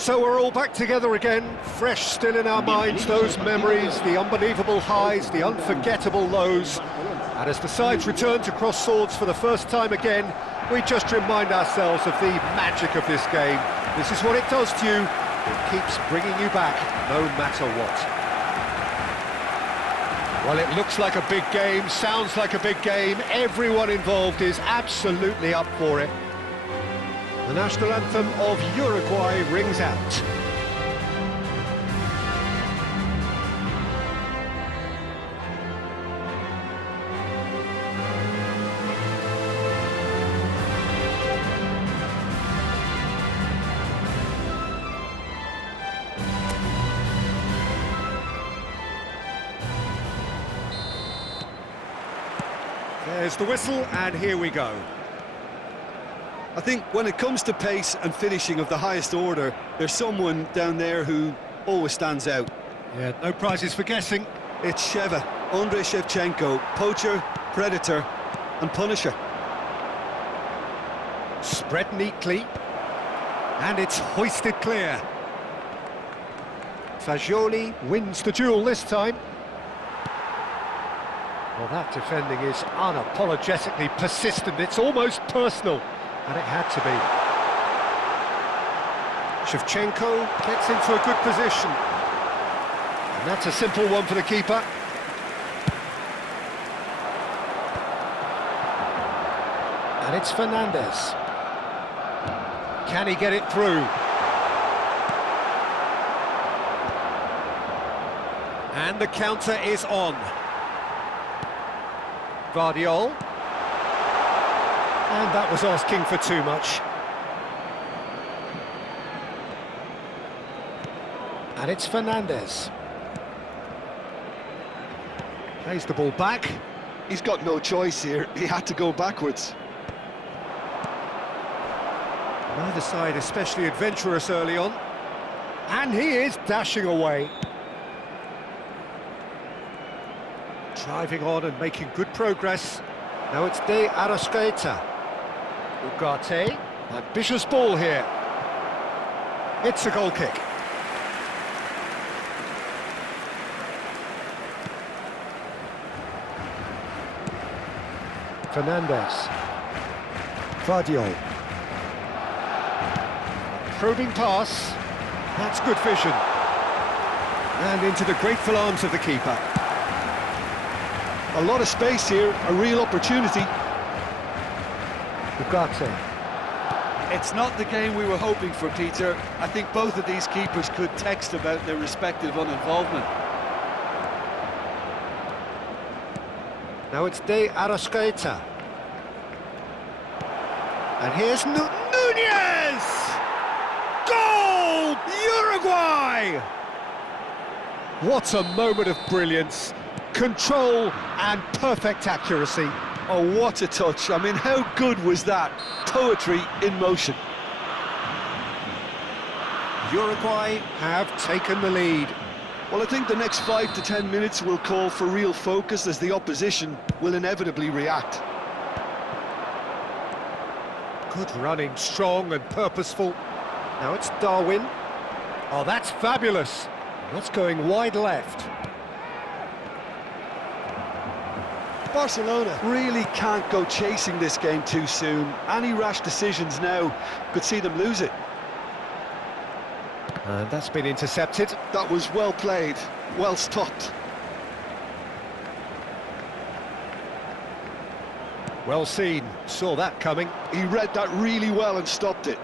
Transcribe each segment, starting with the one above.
So we're all back together again, fresh still in our minds, those memories, the unbelievable highs, the unforgettable lows. And as the sides return to cross swords for the first time again, we just remind ourselves of the magic of this game. This is what it does to you. It keeps bringing you back, no matter what. Well, it looks like a big game, sounds like a big game. Everyone involved is absolutely up for it. The national anthem of Uruguay rings out. There's the whistle, and here we go. I think when it comes to pace and finishing of the highest order, there's someone down there who always stands out. Yeah, no prizes for guessing. It's Sheva, Andrei Shevchenko, poacher predator and punisher. Spread neatly, and it's hoisted clear. Fagioli wins the duel this time. Well, that defending is unapologetically persistent. It's almost personal, and it had to be. Shevchenko gets into a good position. And that's a simple one for the keeper. And it's Fernandez. Can he get it through? And the counter is on. Guardiol. And that was asking for too much. And it's Fernandez. Plays the ball back. He's got no choice here. He had to go backwards. Neither side especially adventurous early on. And he is dashing away. Driving on and making good progress. Now it's De Arrascaeta. Ugarte. Ambitious ball here. It's a goal kick. Fernandez. Guardiol. Probing pass. That's good vision. And into the grateful arms of the keeper. A lot of space here, a real opportunity. Ugarte. It's not the game we were hoping for, Peter. I think both of these keepers could text about their respective uninvolvement. Now it's De Arrascaeta. And here's Nunez! Goal! Uruguay! What a moment of brilliance. Control and perfect accuracy. Oh, what a touch. I mean, how good was that? Poetry in motion. Uruguay have taken the lead. Well, I think the next 5 to 10 minutes will call for real focus as the opposition will inevitably react. Good running, strong and purposeful. Now it's Darwin. Oh, that's fabulous. That's going wide left. Barcelona really can't go chasing this game too soon. Any rash decisions now could see them lose it. And that's been intercepted. That was well played, well stopped. Well seen, saw that coming. He read that really well and stopped it.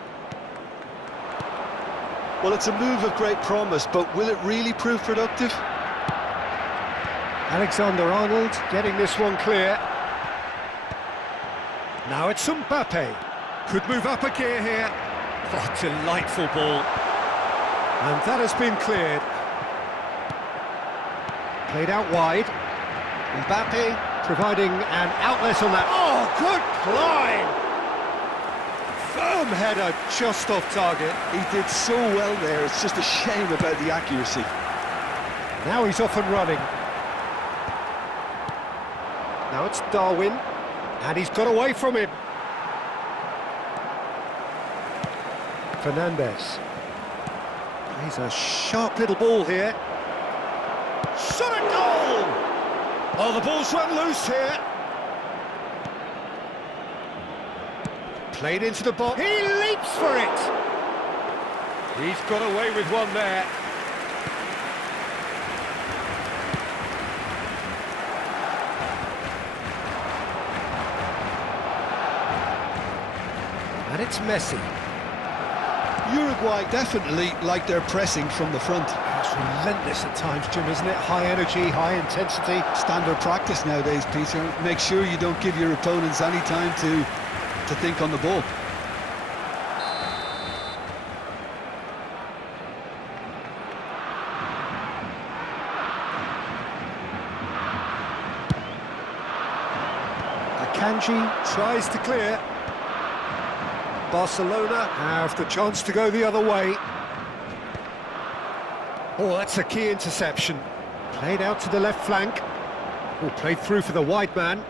Well, it's a move of great promise, but will it really prove productive? Alexander-Arnold getting this one clear. Now it's Mbappe. Could move up a gear here. Oh, delightful ball. And that has been cleared. Played out wide. Mbappe providing an outlet on that. Oh, good climb! Firm header just off target. He did so well there, it's just a shame about the accuracy. Now he's off and running. Now it's Darwin, and he's got away from him. Fernandez. He's a sharp little ball here. Shot a goal! Oh, the ball's run loose here. Played into the box. He leaps for it! He's got away with one there. And it's Messi. Uruguay definitely like their pressing from the front. It's relentless at times, Jim, isn't it? High energy, high intensity. Standard practice nowadays, Peter. Make sure you don't give your opponents any time to think on the ball. Akanji tries to clear. Barcelona have the chance to go the other way. Oh, that's a key interception. Played out to the left flank. Oh, played through for the wide man.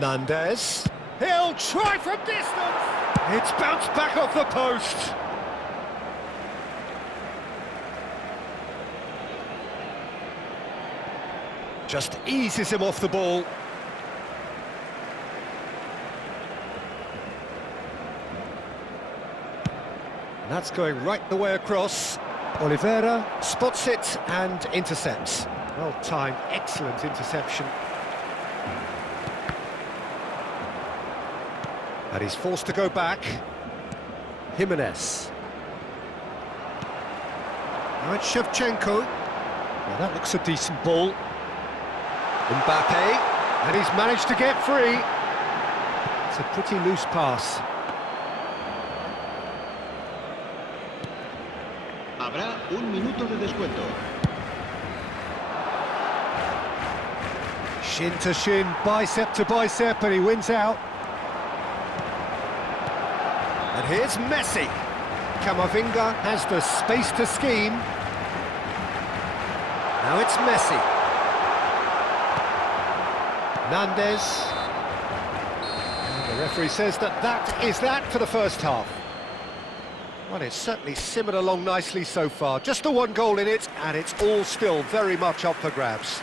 Nandez. He'll try from distance. It's bounced back off the post. Just eases him off the ball. And that's going right the way across. Oliveira spots it and intercepts. Well timed, excellent interception. And he's forced to go back. Jimenez. Now it's Shevchenko. Well, that looks a decent ball. Mbappe, and he's managed to get free. It's a pretty loose pass. Habrá un minuto de descuento. Shin to shin, bicep to bicep, and he wins out. And here's Messi. Camavinga has the space to scheme. Now it's Messi. Nandez. And the referee says that is that for the first half. Well, it's certainly simmered along nicely so far. Just the one goal in it, and it's all still very much up for grabs.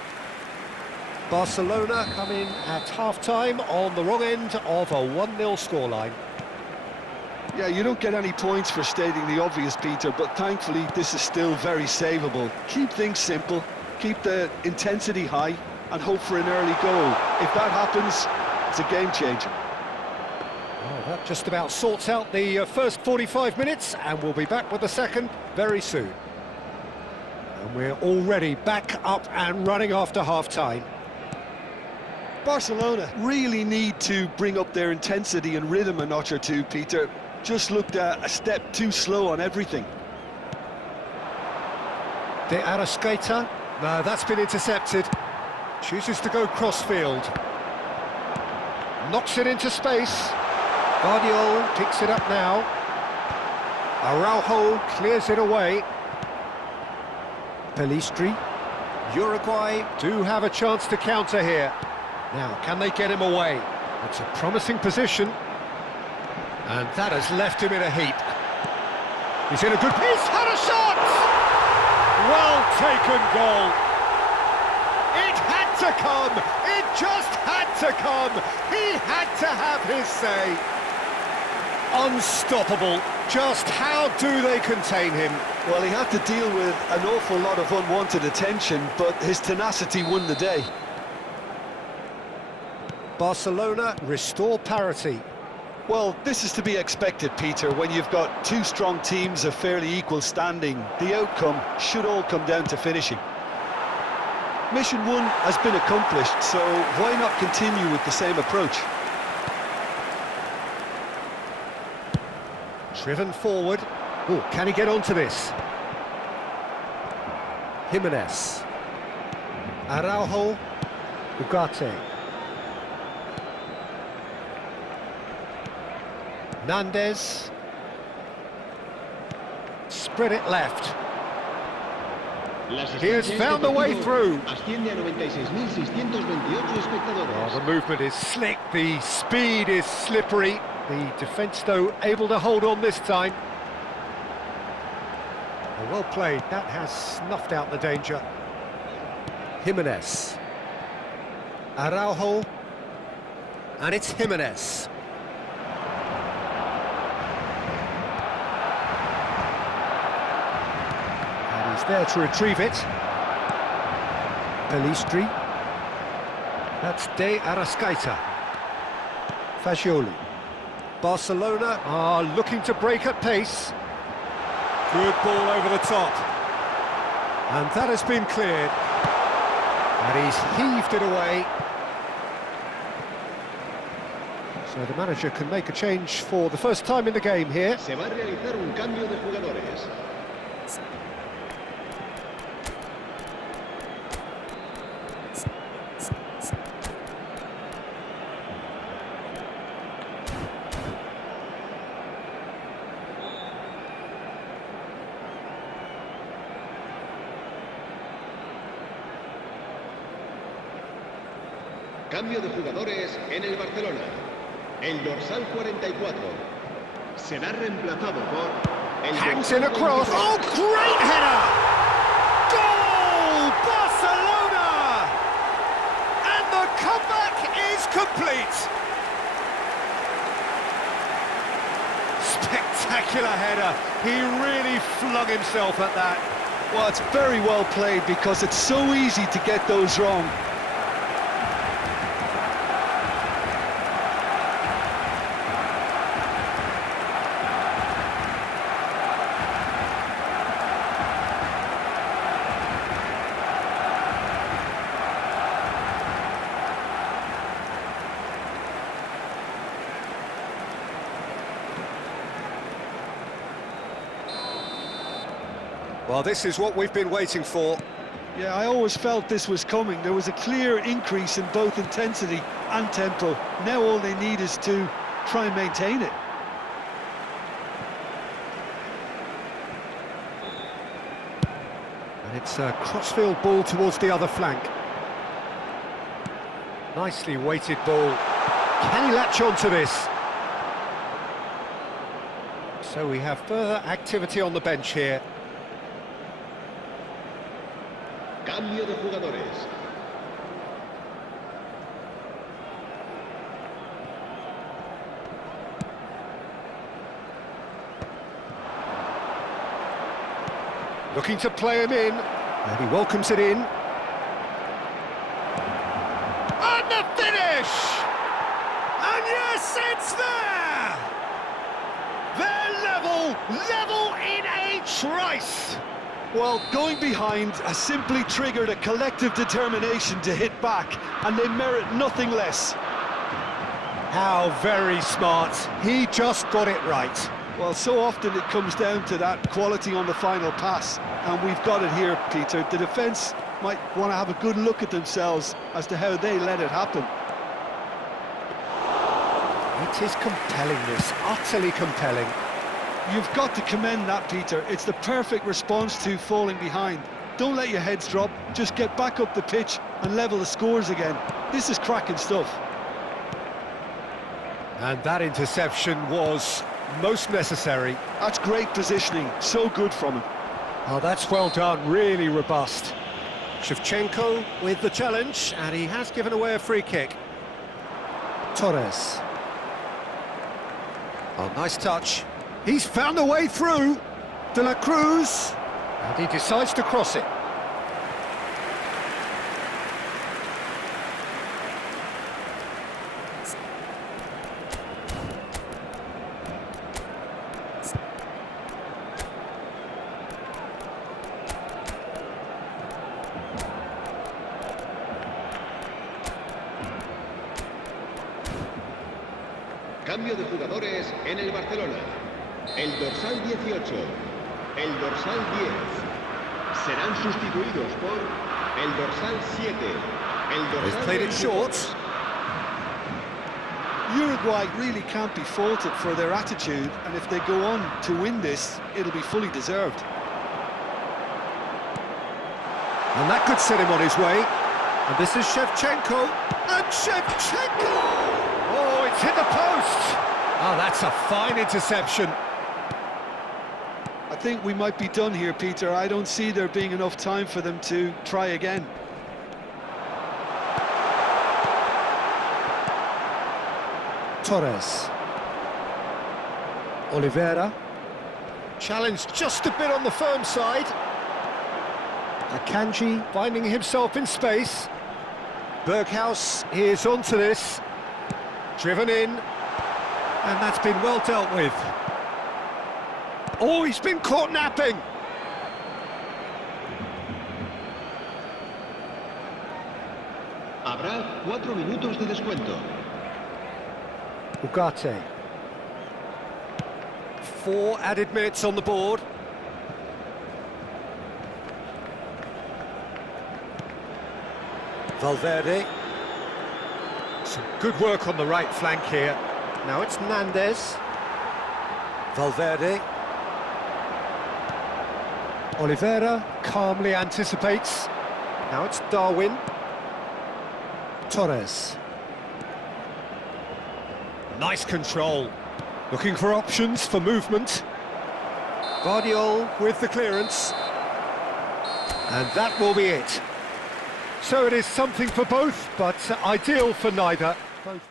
Barcelona come in at half-time on the wrong end of a 1-0 scoreline. Yeah, you don't get any points for stating the obvious, Peter, but thankfully this is still very savable. Keep things simple, keep the intensity high, and hope for an early goal. If that happens, it's a game changer. Oh, that just about sorts out the first 45 minutes, and we'll be back with the second very soon. And we're already back up and running after half-time. Barcelona really need to bring up their intensity and rhythm a notch or two, Peter. Just looked a step too slow on everything. De Arrascaeta, no, that's been intercepted. Chooses to go cross-field. Knocks it into space. Guardiola picks it up now. Araujo clears it away. Pelistri. Uruguay do have a chance to counter here. Now, can they get him away? It's a promising position. And that has left him in a heap. He's in a good piece, had a shot! Well taken goal. It had to come, it just had to come. He had to have his say. Unstoppable. Just how do they contain him? Well, he had to deal with an awful lot of unwanted attention, but his tenacity won the day. Barcelona restore parity. Well, this is to be expected, Peter, when you've got two strong teams of fairly equal standing. The outcome should all come down to finishing. Mission one has been accomplished, so why not continue with the same approach? Driven forward. Oh, can he get onto this? Jimenez. Araujo. Ugarte. Nandez. Spread it left. He has found the way through. Asciende a 96.628 espectadores. Well, the movement is slick, the speed is slippery. The defence, though, able to hold on this time. Well played, that has snuffed out the danger. Jimenez. Araujo. And it's Jimenez. And he's there to retrieve it. Pelistri. That's De Arrascaeta. Fagioli. Barcelona are looking to break at pace. Good ball over the top. And that has been cleared. And he's heaved it away. So the manager can make a change for the first time in the game here. Se va a realizar un cambio de jugadores. Cambio de jugadores en el Barcelona. El dorsal 44 será reemplazado por el Hangs dorsal in across. 23. Oh, great header! Goal! Barcelona! And the comeback is complete. Spectacular header. He really flung himself at that. Well, it's very well played because it's so easy to get those wrong. Well, this is what we've been waiting for. Yeah, I always felt this was coming. There was a clear increase in both intensity and tempo. Now all they need is to try and maintain it. And it's a crossfield ball towards the other flank. Nicely weighted ball. Can he latch on to this? So we have further activity on the bench here. Cambio de jugadores. Looking to play him in, and he welcomes it in. And the finish! And yes, it's there! They're level in a trice! Well, going behind has simply triggered a collective determination to hit back, and they merit nothing less. How very smart. He just got it right. Well, so often it comes down to that quality on the final pass, and we've got it here, Peter. The defence might want to have a good look at themselves as to how they let it happen. It is compelling, this, utterly compelling. You've got to commend that, Peter. It's the perfect response to falling behind. Don't let your heads drop, just get back up the pitch and level the scores again. This is cracking stuff. And that interception was most necessary. That's great positioning, so good from him. Oh, that's well done, really robust. Shevchenko with the challenge, and he has given away a free kick. Torres. Oh, nice touch. He's found a way through. De La Cruz. And he decides to cross it. Cambio de jugadores en el Barcelona. El dorsal 18, el dorsal 10 serán sustituidos por el dorsal 7, el He's dorsal played it 22. short. Uruguay really can't be faulted for their attitude, and if they go on to win this, it'll be fully deserved. And that could set him on his way. And this is Shevchenko. And Shevchenko! Oh, it's hit the post! Oh, that's a fine interception. I think we might be done here, Peter. I don't see there being enough time for them to try again. Torres. Oliveira. Challenged just a bit on the firm side. Akanji finding himself in space. Berghaus is onto this. Driven in. And that's been well dealt with. Oh, he's been caught napping. Habrá 4 minutos de descuento. Ugarte. 4 added minutes on the board. Valverde. Some good work on the right flank here. Now it's Nandez. Valverde. Oliveira calmly anticipates. Now it's Darwin. Torres. Nice control. Looking for options for movement. Guardiol with the clearance. And that will be it. So it is something for both, but ideal for neither. Both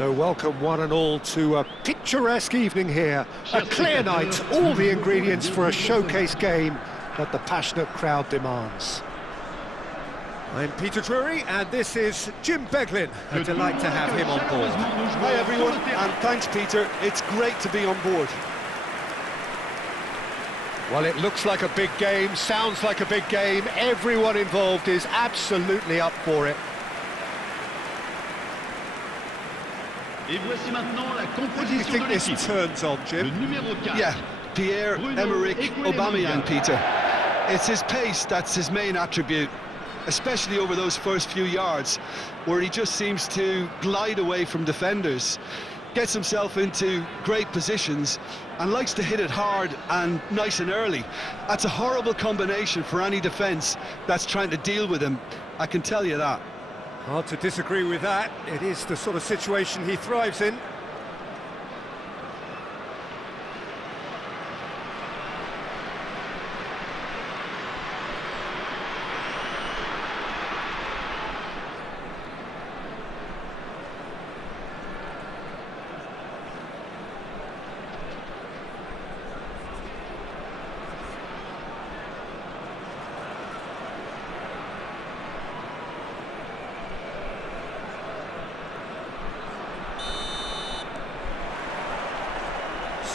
So welcome one and all to a picturesque evening here. A clear night, all the ingredients for a showcase game that the passionate crowd demands. I'm Peter Drury and this is Jim Beglin. A delight to have him on board. Hi everyone, and thanks Peter, it's great to be on board. Well, it looks like a big game, sounds like a big game. Everyone involved is absolutely up for it. Et voici maintenant la What do you composition think de this l'équipe. turns on, Le Jim? numéro 4. Yeah, Pierre-Emerick Aubameyang, Peter. It's his pace that's his main attribute, especially over those first few yards, where he just seems to glide away from defenders, gets himself into great positions, and likes to hit it hard and nice and early. That's a horrible combination for any defence that's trying to deal with him, I can tell you that. Hard to disagree with that. It is the sort of situation he thrives in.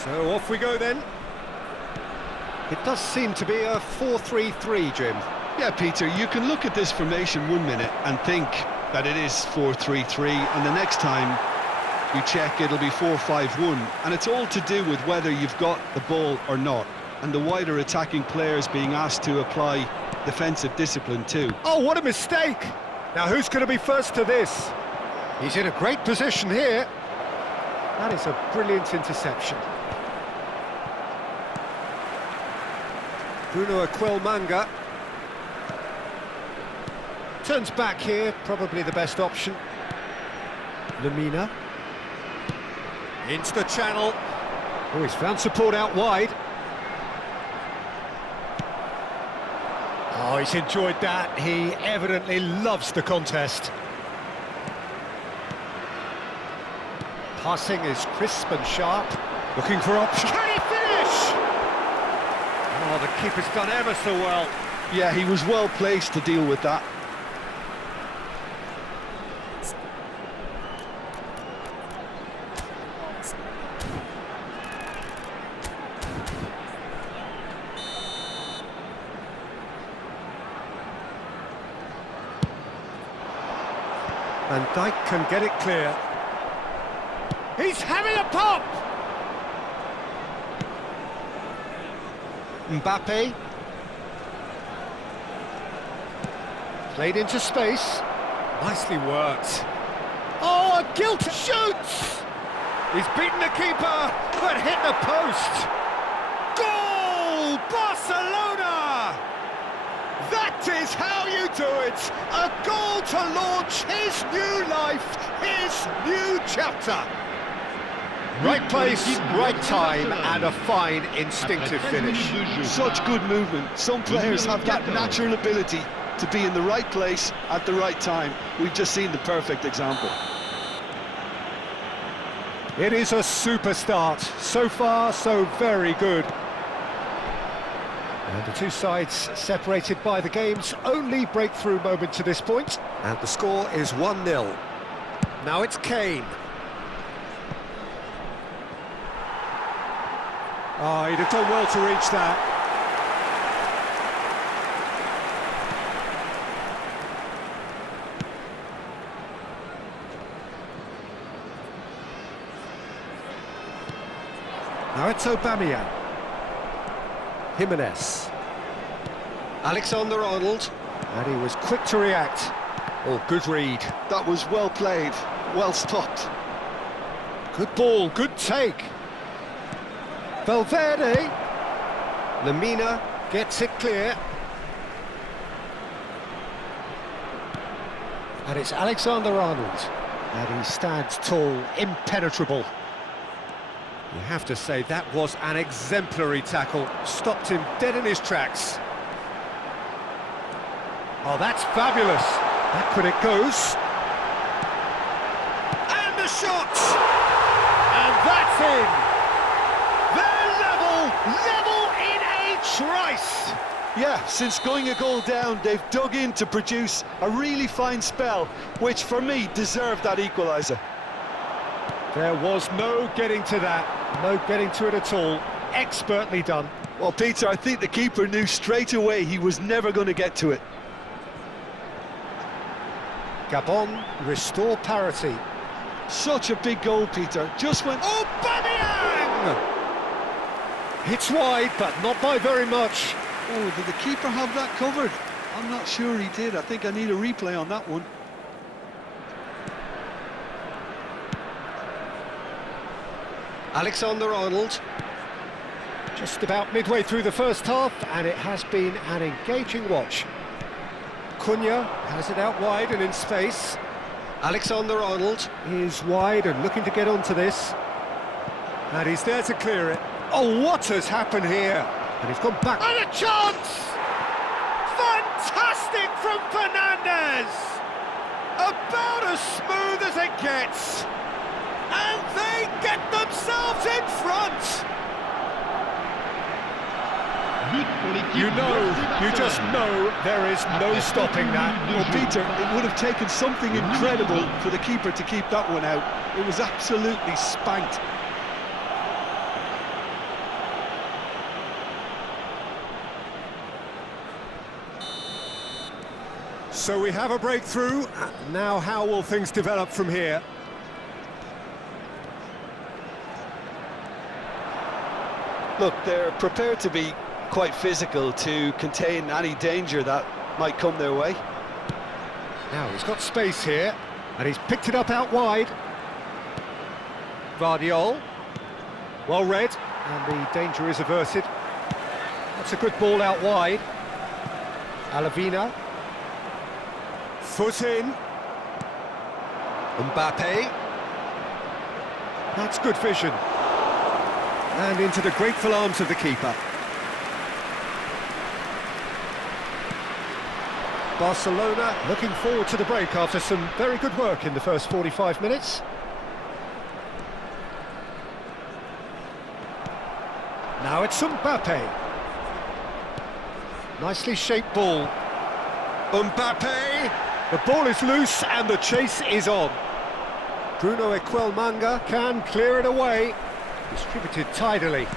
So off we go then. It does seem to be a 4-3-3, Jim. Yeah, Peter, you can look at this formation 1 minute and think that it is 4-3-3, and the next time you check it'll be 4-5-1, and it's all to do with whether you've got the ball or not, and the wider attacking players being asked to apply defensive discipline too. Oh, what a mistake! Now who's going to be first to this? He's in a great position here. That is a brilliant interception. Bruno Aquilmanga turns back here, probably the best option. Lemina into the channel. Oh, he's found support out wide. Oh, he's enjoyed that. He evidently loves the contest. Passing is crisp and sharp. Looking for options. Can he finish? Oh, the keeper's done ever so well. Yeah, he was well placed to deal with that. Van Dijk can get it clear. He's having a pop! Mbappe. Played into space. Nicely worked. Oh, a gilt shoots! He's beaten the keeper, but hit the post. Goal! Barcelona! That is how you do it! A goal to launch his new life, his new chapter. Right place, right time, and a fine instinctive finish. Such good movement. Some players have that natural ability to be in the right place at the right time. We've just seen the perfect example. It is a super start. So far, so very good. And the two sides separated by the game's only breakthrough moment to this point. And the score is 1-0. Now it's Kane. Oh, he'd have done well to reach that. Now it's Aubameyang. Jimenez. Alexander-Arnold. And he was quick to react. Oh, good read. That was well played, well stopped. Good ball, good take. Valverde. Lemina gets it clear. And it's Alexander-Arnold. And he stands tall, impenetrable. You have to say that was an exemplary tackle. Stopped him dead in his tracks. Oh, that's fabulous. Back when it goes. And the shot! And that's in! They're level in a trice! Yeah, since going a goal down, they've dug in to produce a really fine spell, which for me deserved that equaliser. There was no getting to that. No getting to it at all. Expertly done. Well, Peter, I think the keeper knew straight away he was never going to get to it. Gabon restore parity. Such a big goal, Peter. Just went... Aubameyang! It's wide, but not by very much. Oh, did the keeper have that covered? I'm not sure he did. I think I need a replay on that one. Alexander-Arnold. Just about midway through the first half, and it has been an engaging watch. Cunha has it out wide and in space. Alexander-Arnold is wide and looking to get onto this. And he's there to clear it. Oh, what has happened here? And he's gone back. And a chance! Fantastic from Fernandes! About as smooth as it gets. And they get themselves in front! You just know there is no stopping that. Well, Peter, it would have taken something incredible for the keeper to keep that one out. It was absolutely spanked. So we have a breakthrough. Now how will things develop from here? Look, they're prepared to be quite physical to contain any danger that might come their way. Now he's got space here, and he's picked it up out wide. Vardiol, well read, and the danger is averted. That's a good ball out wide. Alavina, foot in. Mbappe. That's good vision. And into the grateful arms of the keeper. Barcelona looking forward to the break after some very good work in the first 45 minutes. Now it's Mbappe. Nicely shaped ball. Mbappe! The ball is loose and the chase is on. Bruno Equelmanga can clear it away. Distributed tidily.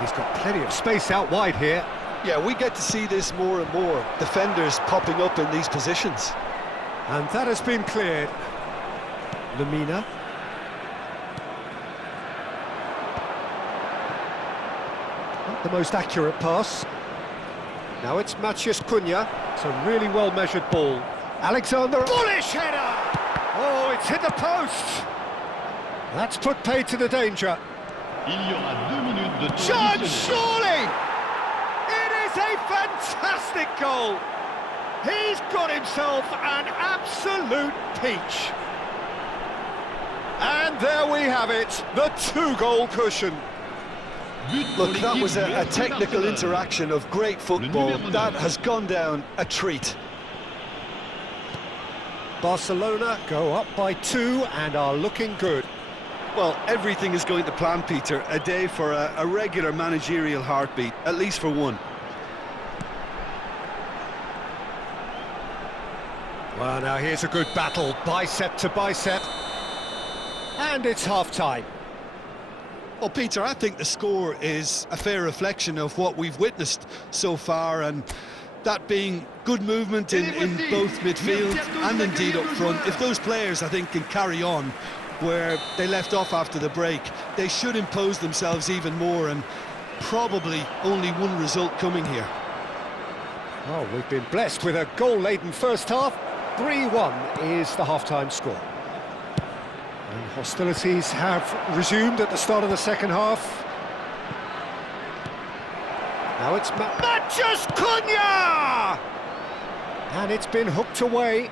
He's got plenty of space out wide here. Yeah, we get to see this more and more. Defenders popping up in these positions. And that has been cleared. Lemina. Not the most accurate pass. Now it's Matheus Cunha. It's a really well-measured ball. Alexander... Bullish header! Oh, it's hit the post! That's put paid to the danger. Il y aura 2 minutes de temps John additionnels. Surely! It is a fantastic goal! He's got himself an absolute peach. And there we have it, the two-goal cushion. But pour Look, that l'équipe was du a FC technical Barcelone. interaction of great football. numéro That 9. has gone down a treat. Barcelona go up by 2 and are looking good. Well, everything is going to plan, Peter. A day for a regular managerial heartbeat, at least for one. Well, now here's a good battle, bicep to bicep. And it's half-time. Well, Peter, I think the score is a fair reflection of what we've witnessed so far, and that being good movement in both midfield and indeed up front. If those players, I think, can carry on where they left off after the break, they should impose themselves even more, and probably only one result coming here. Oh, we've been blessed with a goal-laden first half. 3-1 is the half-time score. And hostilities have resumed at the start of the second half. Now it's Mathias Cunha! And it's been hooked away.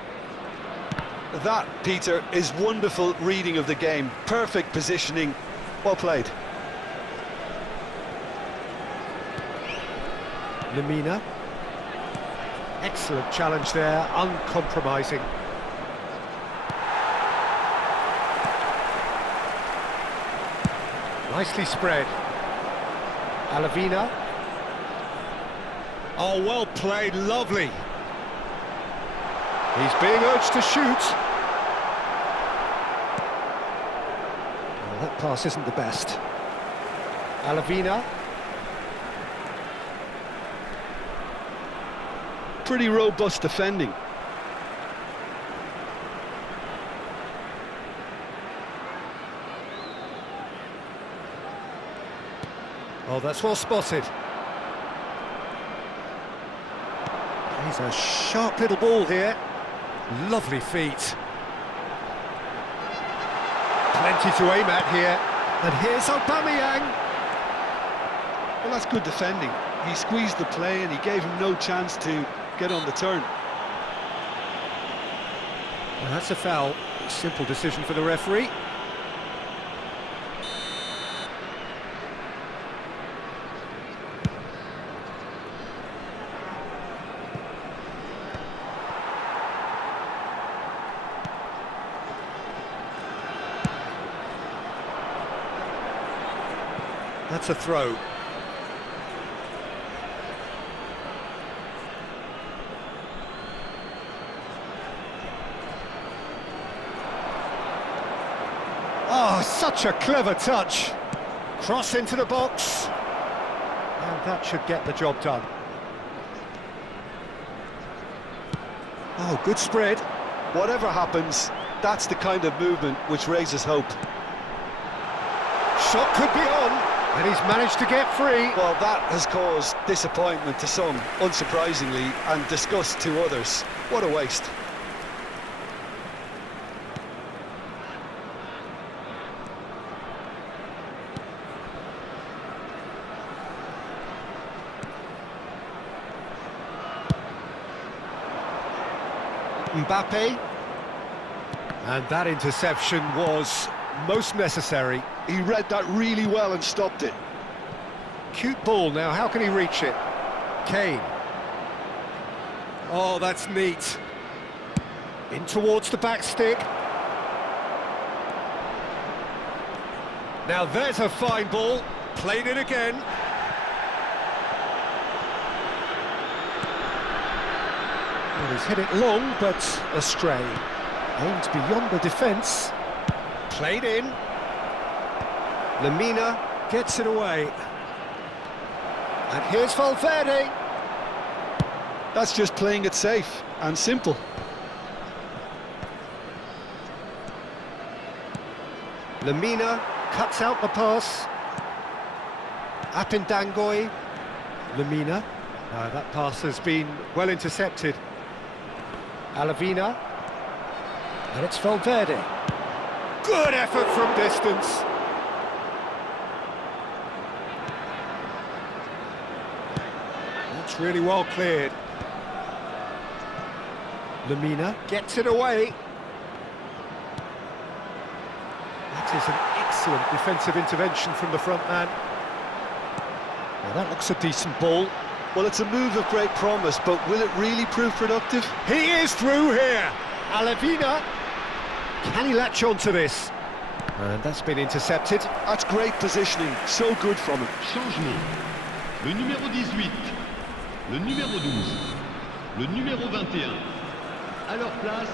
That, Peter, is wonderful reading of the game. Perfect positioning. Well played. Lemina. Excellent challenge there, uncompromising. Nicely spread. Alavina. Oh, well played, lovely. He's being urged to shoot. Well, that pass isn't the best. Alavina. Pretty robust defending. Oh, that's well spotted. He's a sharp little ball here. Lovely feet. Plenty to aim at here. And here's Aubameyang. Well, that's good defending. He squeezed the play and he gave him no chance to get on the turn. And that's a foul. Simple decision for the referee. That's a throw. Oh, such a clever touch. Cross into the box. And that should get the job done. Oh, good spread. Whatever happens, that's the kind of movement which raises hope. Shot could be on, and he's managed to get free. Well, that has caused disappointment to some, unsurprisingly, and disgust to others. What a waste. Mbappe. And that interception was most necessary. He read that really well and stopped it. Cute ball now, how can he reach it? Kane. Oh, that's neat. In towards the back stick. Now there's a fine ball. Played it again. Well, he's hit it long, but astray. Aimed beyond the defence. Played in. Lemina gets it away. And here's Valverde. That's just playing it safe and simple. Lemina cuts out the pass. Apindangoy. Lemina. That pass has been well intercepted. Alavina. And it's Valverde. Good effort from distance. That's really well cleared. Lemina gets it away. That is an excellent defensive intervention from the front man. Well, that looks a decent ball. Well, it's a move of great promise, but will it really prove productive? He is through here. Alavina. Can he latch on to this? And that's been intercepted. That's great positioning, so good from him. Changement. Le numéro 18, le numéro 12, le numéro 21. À leur place,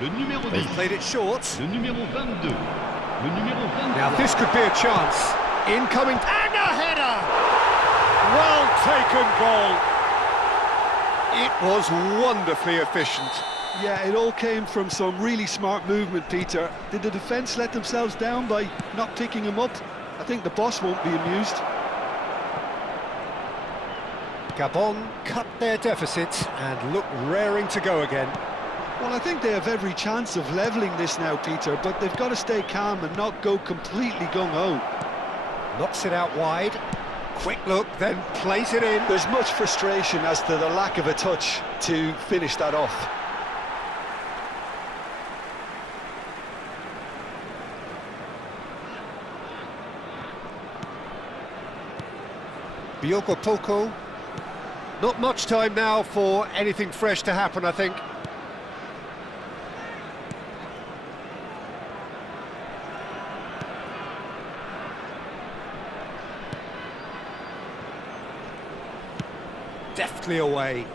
le numéro 10, They've played it short. le numéro 22, le numéro 23. Now this could be a chance. Incoming and a header! Well taken goal. It was wonderfully efficient. Yeah, it all came from some really smart movement, Peter. Did the defence let themselves down by not picking him up? I think the boss won't be amused. Gabon cut their deficit and look raring to go again. Well, I think they have every chance of levelling this now, Peter, but they've got to stay calm and not go completely gung-ho. Knocks it out wide. Quick look, then plays it in. There's much frustration as to the lack of a touch to finish that off. Bioko Poko. Not much time now for anything fresh to happen, I think. Deftly away.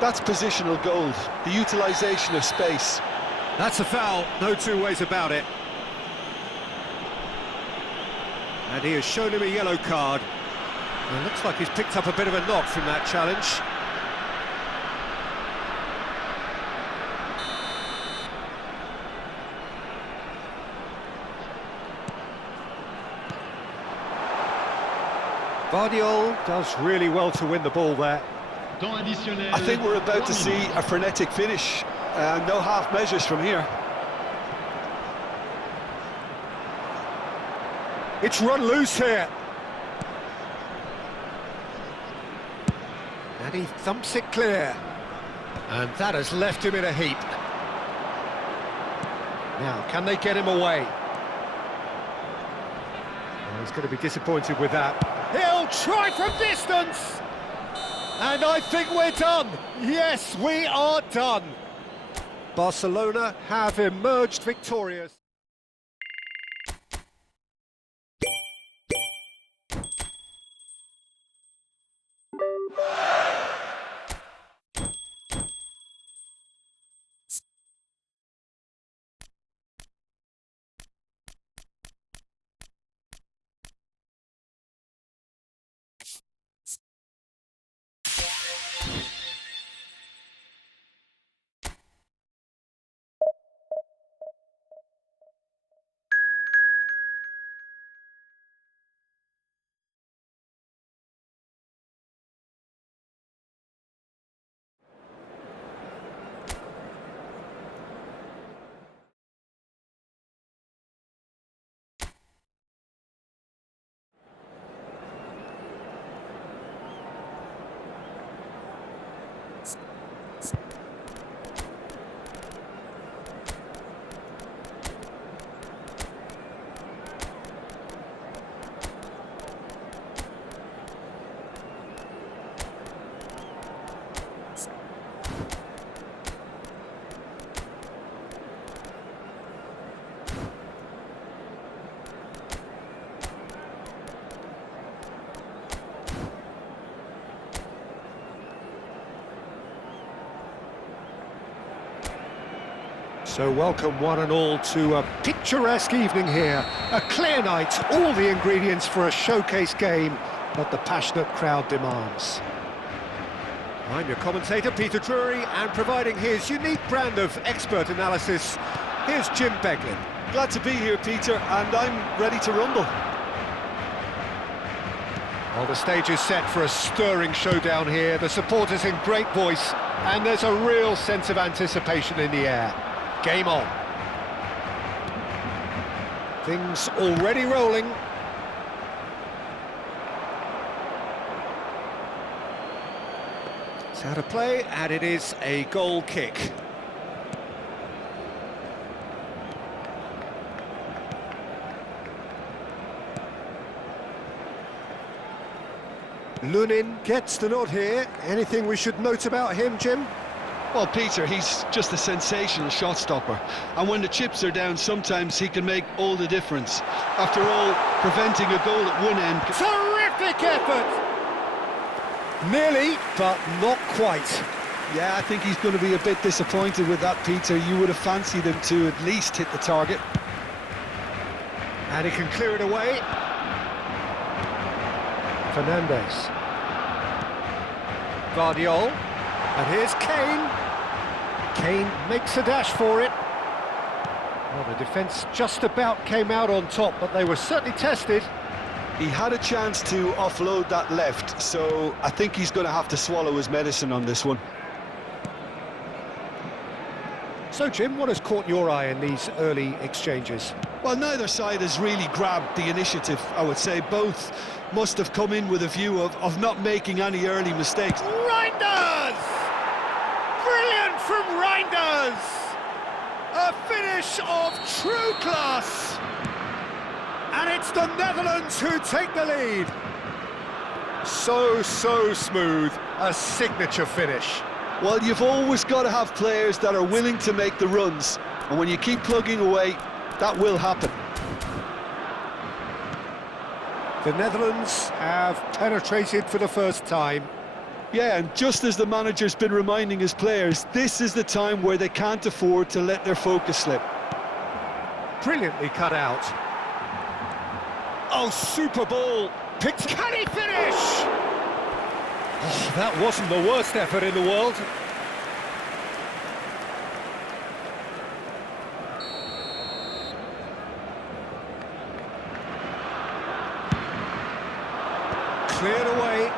That's positional gold, the utilisation of space. That's a foul, no two ways about it. And he has shown him a yellow card. And it looks like he's picked up a bit of a knock from that challenge. Guardiol does really well to win the ball there. Temps additionnel. I think we're about to 3 see minutes. a frenetic finish. No half measures from here. It's run loose here. And he thumps it clear. And that has left him in a heap. Now, can they get him away? Well, he's going to be disappointed with that. He'll try from distance! And I think we're done. Yes, we are done. Barcelona have emerged victorious. So welcome one and all to a picturesque evening here. A clear night, all the ingredients for a showcase game that the passionate crowd demands. I'm your commentator, Peter Drury, and providing his unique brand of expert analysis, here's Jim Beglin. Glad to be here, Peter, and I'm ready to rumble. Well, the stage is set for a stirring showdown here. The supporters in great voice, and there's a real sense of anticipation in the air. Game on. Things already rolling. It's out of play, and it is a goal kick. Lunin gets the nod here. Anything we should note about him, Jim? Well, Peter, he's just a sensational shot stopper. And when the chips are down, sometimes he can make all the difference. After all, preventing a goal at one end... Terrific effort! Nearly, but not quite. Yeah, I think he's going to be a bit disappointed with that, Peter. You would have fancied him to at least hit the target. And he can clear it away. Fernandes. Guardiol. And here's Kane. Kane makes a dash for it. Well, the defence just about came out on top, but they were certainly tested. He had a chance to offload that left, so I think he's going to have to swallow his medicine on this one. So, Jim, what has caught your eye in these early exchanges? Well, neither side has really grabbed the initiative, I would say. Both must have come in with a view of not making any early mistakes. Reinders! Brilliant from Reinders! A finish of true class! And it's the Netherlands who take the lead. So smooth, a signature finish. Well, you've always got to have players that are willing to make the runs, and when you keep plugging away, that will happen. The Netherlands have penetrated for the first time. Yeah, and just as the manager's been reminding his players, this is the time where they can't afford to let their focus slip. Brilliantly cut out. Oh, super ball. Picked. Can he finish? Oh, that wasn't the worst effort in the world. Cleared away.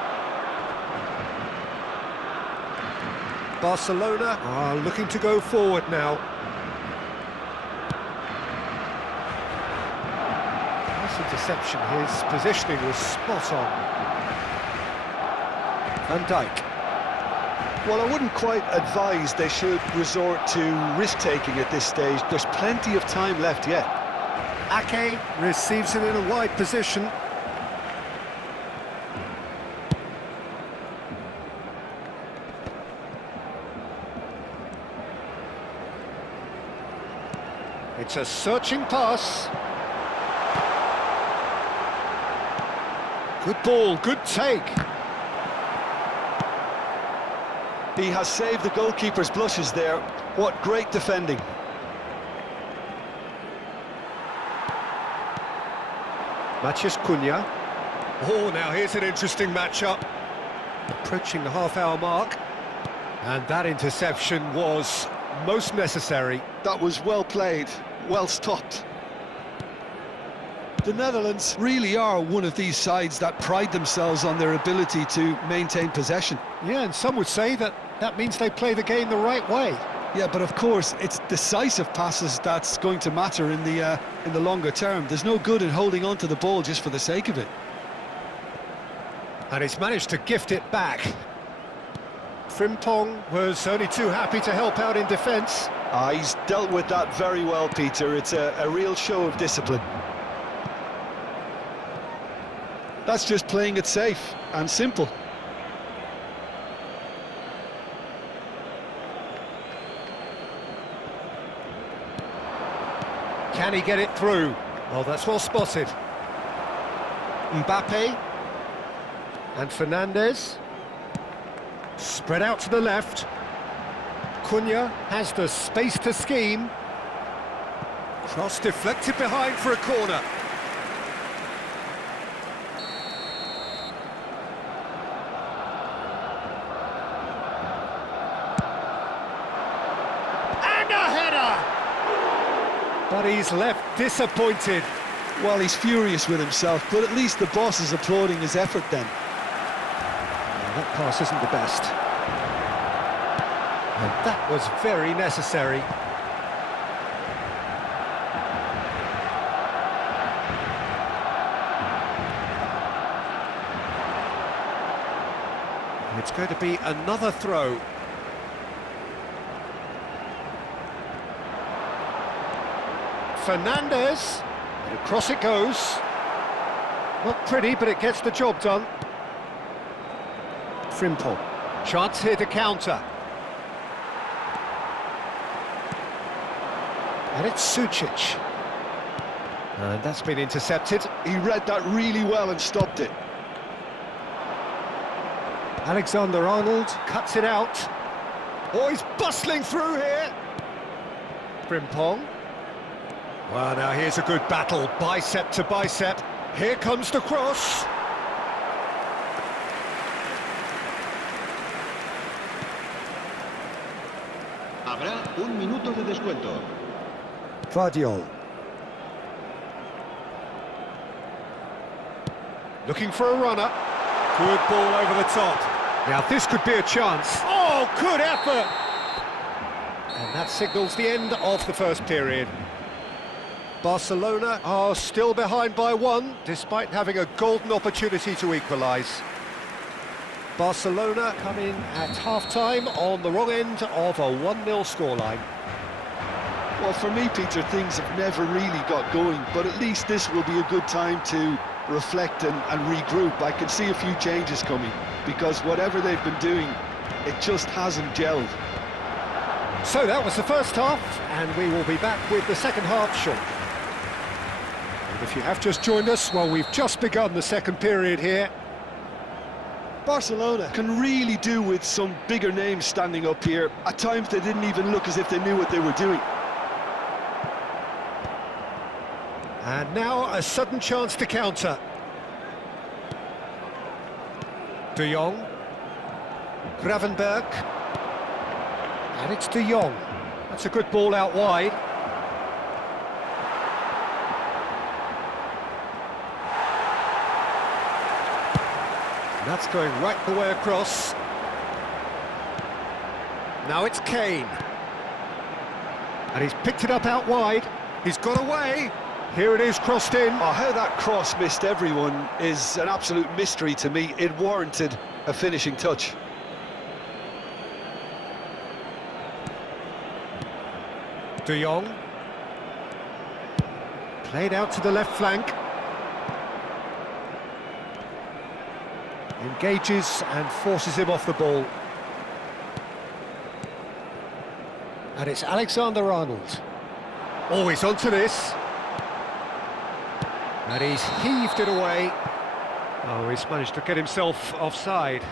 Barcelona are looking to go forward now. Nice interception. His positioning was spot on. Van Dijk. Well, I wouldn't quite advise they should resort to risk-taking at this stage. There's plenty of time left yet. Ake receives it in a wide position. It's a searching pass. Good ball, good take. He has saved the goalkeeper's blushes there. What great defending. Matheus Cunha. Oh, now here's an interesting matchup. Approaching the half-hour mark. And that interception was most necessary. That was well played, well stopped. The Netherlands really are one of these sides that pride themselves on their ability to maintain possession. Yeah, and some would say that means they play the game the right way. Yeah, but of course, it's decisive passes that's going to matter in the longer term. There's no good in holding on to the ball just for the sake of it. And he's managed to gift it back. Frimpong was only too happy to help out in defence. He's dealt with that very well, Peter. It's a real show of discipline. That's just playing it safe and simple. Can he get it through? Oh, that's well spotted. Mbappe. And Fernandes. Spread out to the left. Cunha has the space to scheme. Cross deflected behind for a corner. And a header! But he's left disappointed. Well, he's furious with himself, but at least the boss is applauding his effort then. That pass isn't the best. And that was very necessary. It's going to be another throw. Fernandes, and across it goes. Not pretty, but it gets the job done. Frimpong. Chance here to counter. And it's Sucic. And that's been intercepted. He read that really well and stopped it. Alexander-Arnold cuts it out. Oh, he's bustling through here. Frimpong. Well, now here's a good battle, bicep to bicep. Here comes the cross. Habrá un minuto de descuento. Guardiol. Looking for a runner. Good ball over the top. Now this could be a chance. Oh, good effort! And that signals the end of the first period. Barcelona are still behind by one, despite having a golden opportunity to equalise. Barcelona come in at half-time on the wrong end of a 1-0 scoreline. Well, for me, Peter, things have never really got going, but at least this will be a good time to reflect and regroup. I can see a few changes coming, because whatever they've been doing, it just hasn't gelled. So that was the first half, and we will be back with the second half shortly. And if you have just joined us, well, we've just begun the second period here. Barcelona can really do with some bigger names standing up here. At times they didn't even look as if they knew what they were doing. And now a sudden chance to counter. De Jong. Gravenberg. And it's De Jong. That's a good ball out wide. That's going right the way across. Now it's Kane. And he's picked it up out wide. He's got away. Here it is, crossed in. Oh, how that cross missed everyone is an absolute mystery to me. It warranted a finishing touch. De Jong. Played out to the left flank. Engages and forces him off the ball. And it's Alexander-Arnold. Oh, he's onto this. And he's heaved it away. Oh, he's managed to get himself offside.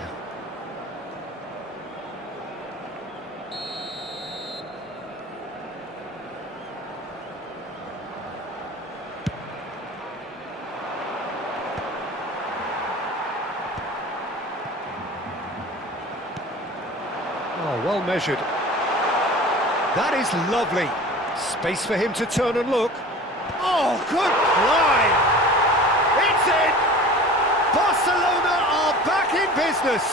Oh, well measured. That is lovely. Space for him to turn and look. Oh, good line! It's in! Barcelona are back in business!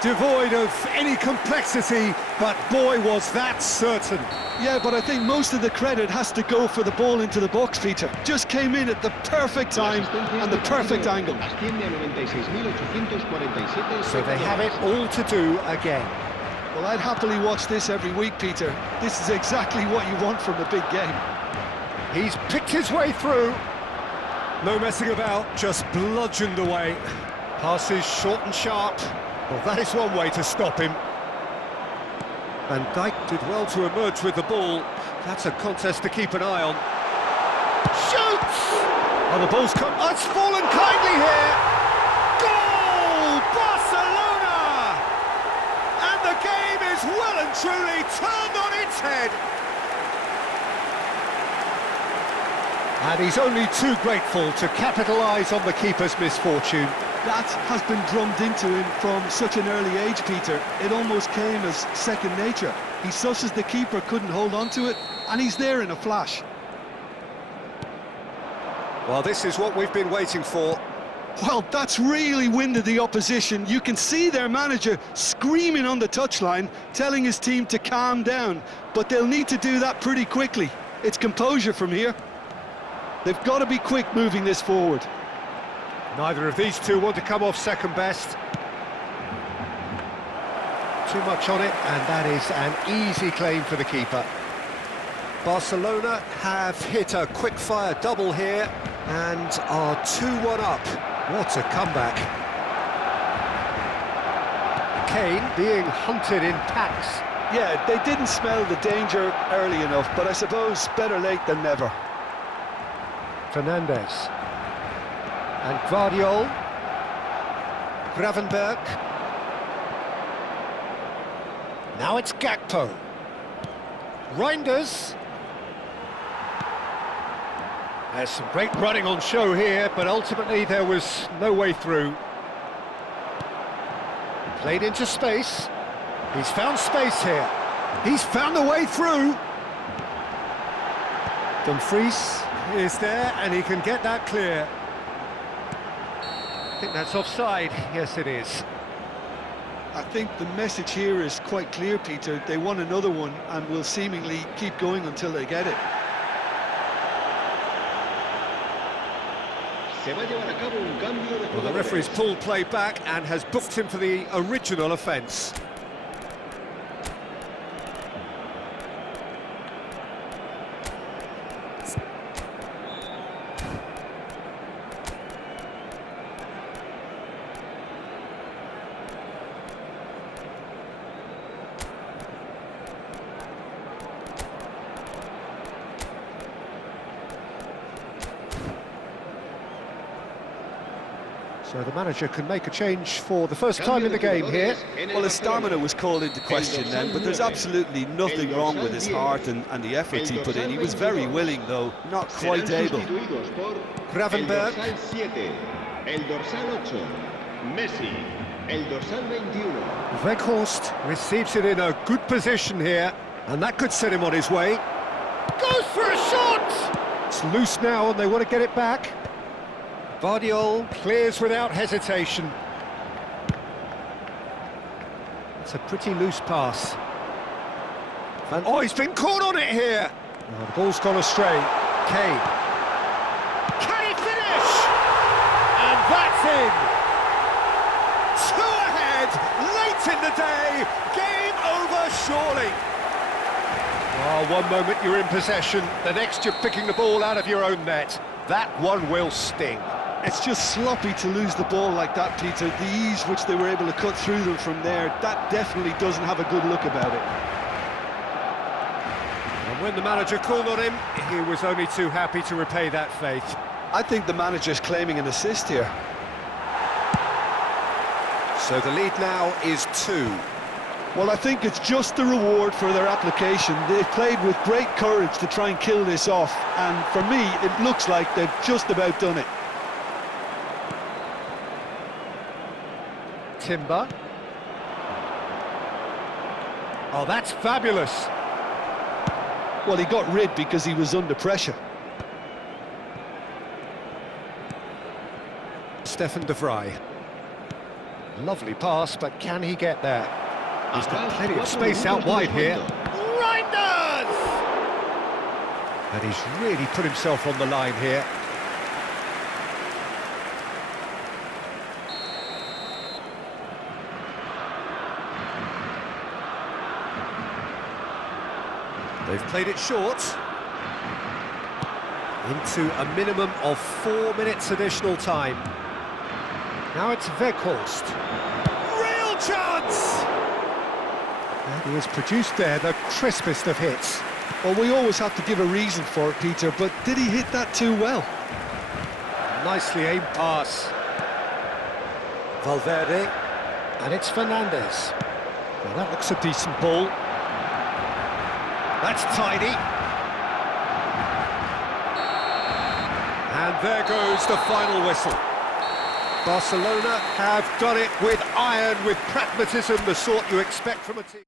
Devoid of any complexity, but boy, was that certain. Yeah, but I think most of the credit has to go for the ball into the box, Peter. Just came in at the perfect time and the perfect angle. So they have it all to do again. Well, I'd happily watch this every week, Peter. This is exactly what you want from a big game. He's picked his way through. No messing about, just bludgeoned away. Passes short and sharp. Well, that is one way to stop him. Van Dijk did well to emerge with the ball. That's a contest to keep an eye on. Shoots! Oh, the ball's come. Oh, it's fallen kindly here. Goal! Barcelona! And the game is well and truly turned on its head. And he's only too grateful to capitalise on the keeper's misfortune. That has been drummed into him from such an early age, Peter. It almost came as second nature. He susses the keeper couldn't hold on to it, and he's there in a flash. Well, this is what we've been waiting for. Well, that's really winded the opposition. You can see their manager screaming on the touchline, telling his team to calm down, but they'll need to do that pretty quickly. It's composure from here. They've got to be quick moving this forward. Neither of these two want to come off second best. Too much on it, and that is an easy claim for the keeper. Barcelona have hit a quick-fire double here and are 2-1 up. What a comeback. Kane being hunted in packs. Yeah, they didn't smell the danger early enough, but I suppose better late than never. Fernandes. And Gvardiol. Gravenberg. Now it's Gakpo. Reinders. There's some great running on show here, but ultimately there was no way through. Played into space. He's found space here. He's found a way through. Dumfries is there, and he can get that clear. I think that's offside. Yes, it is. I think the message here is quite clear, Peter. They want another one and will seemingly keep going until they get it. Well, the referee's pulled play back and has booked him for the original offence. So the manager can make a change for the first time in the game here. Well, his stamina was called into question then, but there's absolutely nothing wrong with his heart and the efforts he put in. He was very willing, though, not quite able. Gravenberg. El dorsal 8, Messi. El dorsal 21. Weghorst receives it in a good position here, and that could set him on his way. Goes for a shot! It's loose now, and they want to get it back. Gvardiol clears without hesitation. It's a pretty loose pass. Oh, he's been caught on it here! Oh, the ball's gone astray. Kane. Can he finish? And that's in! Two ahead, late in the day, game over surely. Oh, one moment you're in possession, the next you're picking the ball out of your own net. That one will sting. It's just sloppy to lose the ball like that, Peter. The ease which they were able to cut through them from there, that definitely doesn't have a good look about it. And when the manager called on him, he was only too happy to repay that faith. I think the manager's claiming an assist here. So the lead now is 2. Well, I think it's just the reward for their application. They've played with great courage to try and kill this off, and for me, it looks like they've just about done it. Timber. Oh, that's fabulous. Well, he got rid because he was under pressure. Stefan de Vrij. Lovely pass, but can he get there? He's got plenty of space out wide here. Reinders! And he's really put himself on the line here. They've played it short. Into a minimum of 4 minutes additional time. Now it's Weghorst. Real chance! And he has produced there the crispest of hits. Well, we always have to give a reason for it, Peter, but did he hit that too well? Nicely aimed pass. Valverde. And it's Fernandes. Well, that looks a decent ball. That's tidy. And there goes the final whistle. Barcelona have done it with iron, with pragmatism, the sort you expect from a team.